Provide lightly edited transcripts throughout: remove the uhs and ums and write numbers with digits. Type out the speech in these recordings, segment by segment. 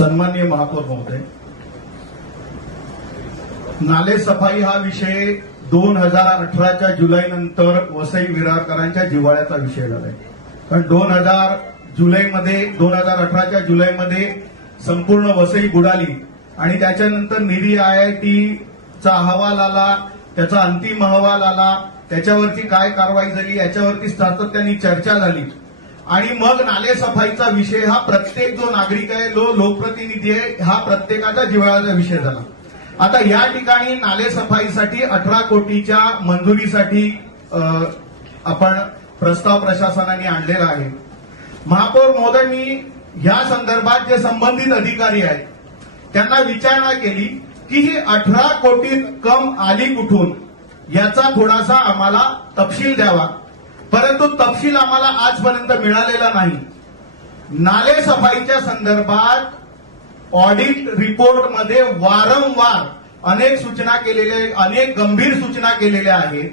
सन्माननीय महापौर महोदय, नाले सफाई हा विषय 2018च्या जुलै नंतर वसई विरारकरांच्या जिव्हाळ्याचा विषय झालाय. कारण 2018च्या जुलैमध्ये संपूर्ण वसई बुडाली आणि त्याच्यानंतर निरी IITचा अहवाल आला, त्याचा अंतिम अहवाल आला, त्याच्यावरती काय कारवाई झाली याच्यावरती सातत्याने चर्चा झाली आणि मग नाले सफाईचा विषय हा प्रत्येक जो नागरिक आहे, लोकप्रतिनिधी आहे, हा प्रत्येकाचा जिव्हाळ्याचा विषय झाला. आता या ठिकाणी नाले सफाईसाठी 18 कोटीच्या मंजुरीसाठी आपण प्रस्ताव प्रशासनाने आणलेला आहे. महापौर महोदय, मी या संदर्भात जे संबंधित अधिकारी आहेत त्यांना विचारणा केली की ही 18 कोटी रक्कम आली कुठून, याचा थोडासा आम्हाला तपशील द्यावा, परंतु तपशील आम्हाला आजपर्यंत मिळालेला नाही. नाले सफाईच्या संदर्भात ऑडिट रिपोर्टमध्ये वारंवार अनेक सूचना केलेल्या, अनेक गंभीर सूचना केलेल्या आहेत.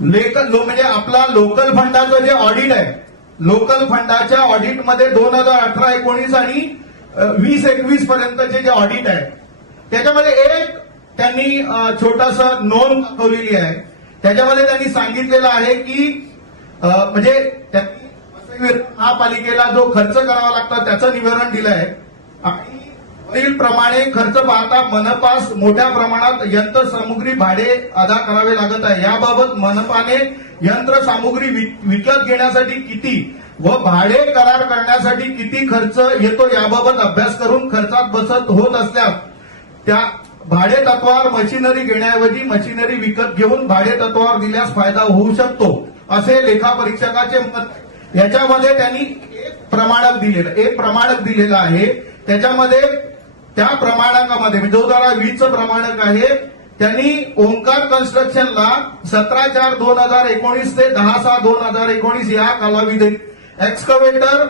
म्हणजे आपला लोकल फंडाचं जे ऑडिट आहे, लोकल फंडाच्या ऑडिटमध्ये 2018-19 आणि 20-21 पर्यंतचे जे ऑडिट आहे त्याच्यामध्ये एक त्यांनी छोटासा नोंद दाखवलेली आहे. त्याच्यामध्ये त्यांनी सांगितलेलं आहे की म्हणजे त्यांनी महापालिकेला जो खर्च करावा लागतो त्याचं विवरण दिलं आहे आणि वरीलप्रमाणे खर्च पाहता मनपास मोठ्या प्रमाणात यंत्रसामुग्री भाडे अदा करावे लागत आहे. याबाबत मनपाने यंत्रसामुग्री विकत घेण्यासाठी किती व भाडे करार करण्यासाठी किती खर्च येतो याबाबत अभ्यास करून खर्चात बचत होत असल्यास त्या भाडे तत्वावर मशिनरी घेण्याऐवजी मशिनरी विकत घेऊन भाडे तत्वावर दिल्यास फायदा होऊ शकतो असे लेखापरीक्षकाचे मत. याच्यामध्ये त्यांनी एक प्रमाणक दिलेलं आहे. त्याच्यामध्ये त्या प्रमाणकामध्ये 2020चं प्रमाणक आहे. त्यांनी ओंकार कन्स्ट्रक्शनला 17/4/2019 ते 10/6/2019 या कालावधीत एक्सकव्हेटर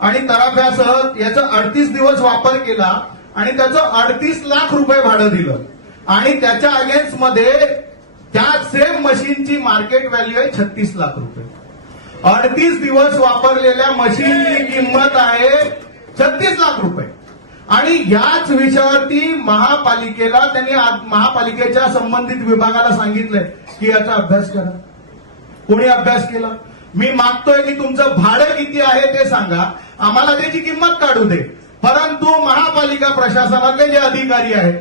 आणि तराफ्यासह याचा 38 दिवस वापर केला आणि त्याचं 38 लाख रुपये भाडं दिलं आणि त्याच्या अगेन्स्ट मध्ये त्या सेम मशीनची मार्केट व्हॅल्यू आहे 36 लाख रुपये. 38 दिवस वापरलेल्या मशीनची किंमत आहे 36 लाख रुपये. आणि याच विषयावरती महापालिकेला त्यांनी महापालिकेच्या संबंधित विभागाला सांगितलंय की याचा अभ्यास करा. कोणी अभ्यास केला? मी मागतोय की तुमचं भाडं किती आहे ते सांगा, आम्हाला त्याची किंमत काढू दे. परंतु महापालिका प्रशासनातले जे अधिकारी आहेत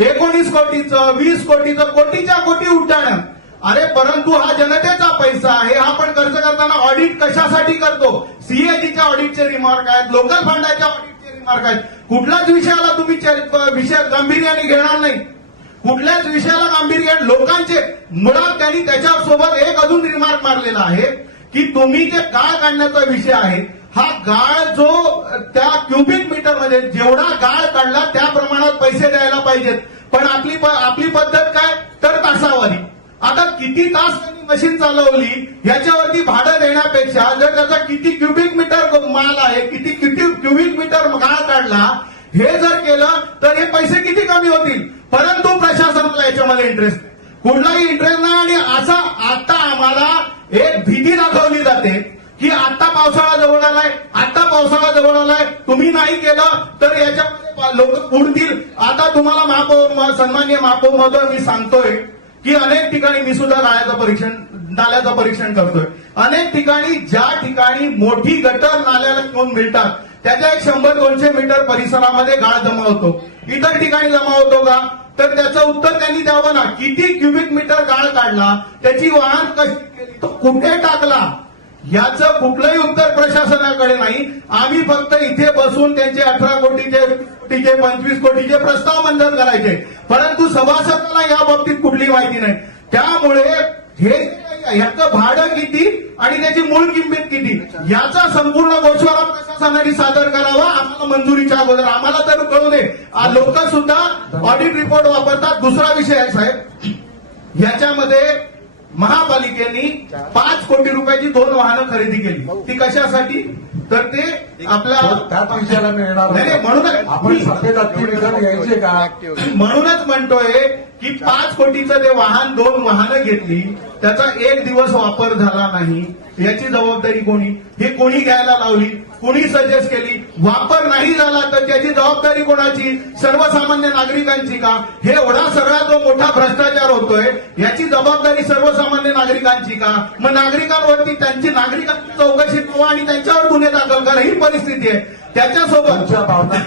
19 कोटीचं 20 कोटीचं कोटीच्या कोटी उड्डाणं. अरे परंतु हा जनतेचा पैसा आहे, हा आपण खर्च करताना ऑडिट कशासाठी करतो? सीएजीच्या ऑडिटचे रिमार्क आहेत, लोकल फंडाच्या ऑडिटचे रिमार्क आहेत. कुठल्याच विषयाला तुम्ही विषय गांभीर्याने घेणार नाही, कुठल्याच विषयाला गांभीर्य. लोकांचे मुळात त्यांनी त्याच्यासोबत एक अजून रिमार्क मारलेला आहे की तुम्ही जे गाळ काढण्याचा विषय आहे, हा गाळ जो त्या क्युबिक मीटरमध्ये जेवढा गाळ काढला त्या प्रमाणात पैसे द्यायला पाहिजेत. पण आपली पद्धत काय तर तासावारी. आता किती तास त्यांनी मशीन चालवली याच्यावरती भाडं देण्यापेक्षा जर त्याचा किती क्युबिक मीटर माल आहे, किती क्युबिक मीटर गाळ काढला हे जर केलं तर हे पैसे किती कमी होतील. परंतु प्रशासनाला याच्यामध्ये इंटरेस्ट नाही, कुठलाही इंटरेस्ट नाही. आणि असा आता आम्हाला एक भीती दाखवली जाते की आता पावसाळा जवळ आलाय, तुम्ही नाही केलं तर याच्यामध्ये लोक बुडतील. आता तुम्हाला सन्माननीय महापौर महोदय, मी सांगतोय की अनेक ठिकाणी मी सुद्धा नाल्याचं परीक्षण करतोय. अनेक ठिकाणी ज्या ठिकाणी मोठी गटर नाल्याला घेऊन मिळतात त्याच्या एक 100-200 मीटर परिसरामध्ये गाळ जमा होतो. इतर ठिकाणी जमा होतो का? तर त्याचं उत्तर त्यांनी द्यावं ना. किती क्युबिक मीटर गाळ काढला, त्याची वाहन कशी केली, तो कुठे टाकला, याचं कुठलंही उत्तर प्रशासनाकडे नाही. आम्ही फक्त इथे बसून त्यांचे 18 कोटीचे 25 कोटीचे प्रस्ताव मंजूर करायचे, परंतु सभासदाला या बाबतीत कुठली माहिती नाही. त्यामुळे हे ह्याचं भाडं किती आणि त्याची मूळ किंमत किती याचा संपूर्ण गोषवारा प्रशासनाने सादर करावा आम्हाला मंजुरीच्या अगोदर. आम्हाला तर कळू दे. लोक सुद्धा ऑडिट रिपोर्ट वापरतात. दुसरा विषय आहे साहेब, याच्यामध्ये महापालिकेने 5 कोटी रुपयाची 2 वाहनं खरेदी केली. ती कशासाठी? तर ते आपल्या त्याच विषयाला मिळणार म्हणूनच आपण सभेत यायचे का? म्हणूनच म्हणतोय की 5 कोटीचं ते वाहन 2 वाहनं घेतली, त्याचा 1 दिवस वापर झाला नाही, याची जबाबदारी कोणी? हे कोणी घ्यायला लावली? कोणी सजेस्ट केली? वापर नाही झाला तर त्याची जबाबदारी कोणाची? सर्वसामान्य नागरिकांची का? हे एवढा सगळा जो मोठा भ्रष्टाचार होतोय याची जबाबदारी सर्वसामान्य नागरिकांची का? मग नागरिकांवरती त्यांची नागरिकांची चौकशी व्हावी आणि त्यांच्यावर गुन्हे दाखल करा, ही परिस्थिती आहे. त्याच्यासोबत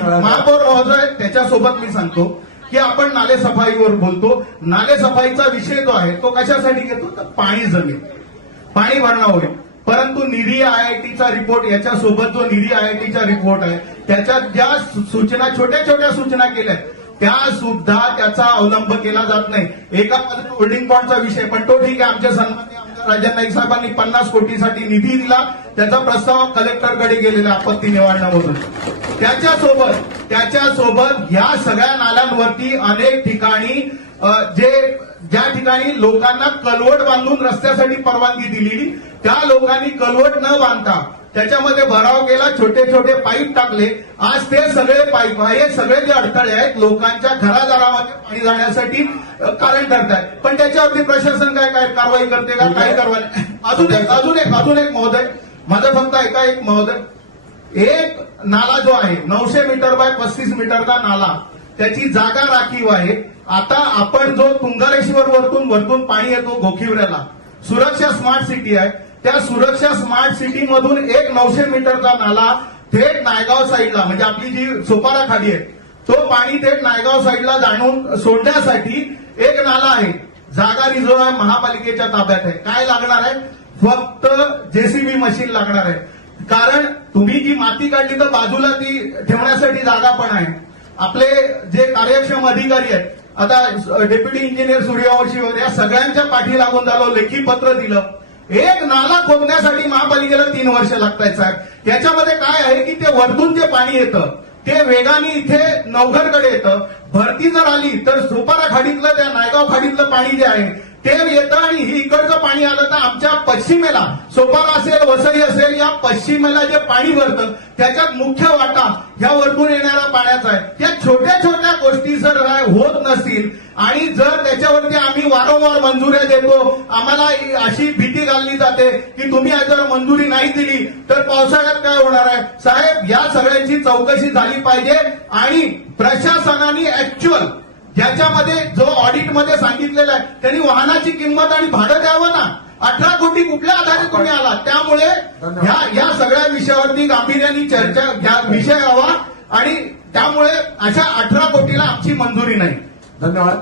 महापौर महोदय, त्याच्यासोबत मी सांगतो की आपण नालेसफाईवर बोलतो. नालेसफाईचा विषय जो आहे तो कशासाठी घेतो? तर पाणी जमेल, पाणी भरणा होईल. परंतु निरी आयआयटीचा रिपोर्ट, याच्यासोबत जो निरी आयआयटीचा रिपोर्ट आहे त्याच्यात ज्या सूचना, छोट्या छोट्या सूचना केल्या त्या सुद्धा त्याचा अवलंब केला जात नाही. एका बाजूला होल्डिंग बॉन्डचा विषय, पण तो ठीक आहे. आमच्या सन्माननीय आमदार राजन नाईक साहेबांनी 50 कोटीसाठी निधी दिला, त्याचा प्रस्ताव कलेक्टरकडे गेलेला आपत्ती निवारणामधून. त्याच्यासोबत ह्या सगळ्या नाल्यांवरती अनेक ठिकाणी ज्या ठिकाणी लोकांना कलवट बांधून रस्त्यासाठी परवानगी दिलेली, त्या लोकांनी कलवट न बांधता त्याच्यामध्ये भराव केला, छोटे छोटे पाईप टाकले. आज ते सगळे पाईप, हे सगळे जे अडथळे आहेत लोकांच्या घरादारामध्ये पाणी जाण्यासाठी कारण ठरतात. पण त्याच्यावरती प्रशासन काय कारवाई करते का? काही कारवाई. अजून एक महोदय, माझं फक्त एक महोदय, एक नाला जो आहे 900 मीटर बाय 35 मीटरचा नाला, त्याची जागा राखीव आहे. आता आपण जो तुंगारेश्वर वरतून पाणी येतो गोखिवऱ्याला, सुरक्षा स्मार्ट सिटी आहे, त्या सुरक्षा स्मार्ट सिटी मधून एक 900 मीटरचा नाला थेट नायगाव साईडला, म्हणजे आपली जी सोपारा खाडी आहे, तो पाणी थेट नायगाव साईडला जाणून सोडण्यासाठी एक नाला आहे. जागा रिझर्व महापालिकेच्या ताब्यात आहे. काय लागणार आहे? फक्त जेसीबी मशीन लागणार आहे. कारण तुम्ही जी माती काढली तर बाजूला ती ठेवण्यासाठी जागा पण आहे. आपले जे कार्यक्षम अधिकारी आहेत, आता डेप्युटी इंजिनियर सूर्यवंशी वगैरे, या सगळ्यांच्या पाठी लागून झालो, लेखी पत्र दिलं. एक नाला खोदण्यासाठी महापालिकेला 3 वर्ष लागतायत साहेब. त्याच्यामध्ये काय आहे की ते वरतून जे पाणी येतं ते वेगाने इथे नवघरकडे येतं. भरती जर आली तर सोपारा खाडीतलं, त्या नायगाव खाडीतलं पाणी जे आहे ते येतं आणि ही इकडचं पाणी आलं तर आमच्या पश्चिमेला, सोपारा असेल, वसई असेल, या पश्चिमेला जे पाणी भरतं त्याच्यात मुख्य वाटा ह्या वरतून येणाऱ्या पाण्याचा आहे. या छोट्या छोट्या गोष्टी जर होत नसतील आणि जर त्याच्यावरती आम्ही वारंवार मंजुऱ्या देतो, आम्हाला अशी भीती घालली जाते की तुम्ही जर मंजुरी नाही दिली तर पावसाळ्यात काय होणार आहे? साहेब, या सगळ्यांची चौकशी झाली पाहिजे आणि प्रशासनाने ऍक्च्युअल ज्याच्यामध्ये जो ऑडिटमध्ये सांगितलेलं आहे त्यांनी वाहनाची किंमत आणि भाडं द्यावं ना. 18 कोटी कुठल्या आधारे तुम्ही आला? त्यामुळे या सगळ्या विषयावरती गांभीर्याने चर्चा विषय हवा आणि त्यामुळे अशा 18 कोटीला आमची मंजुरी नाही. धन्यवाद.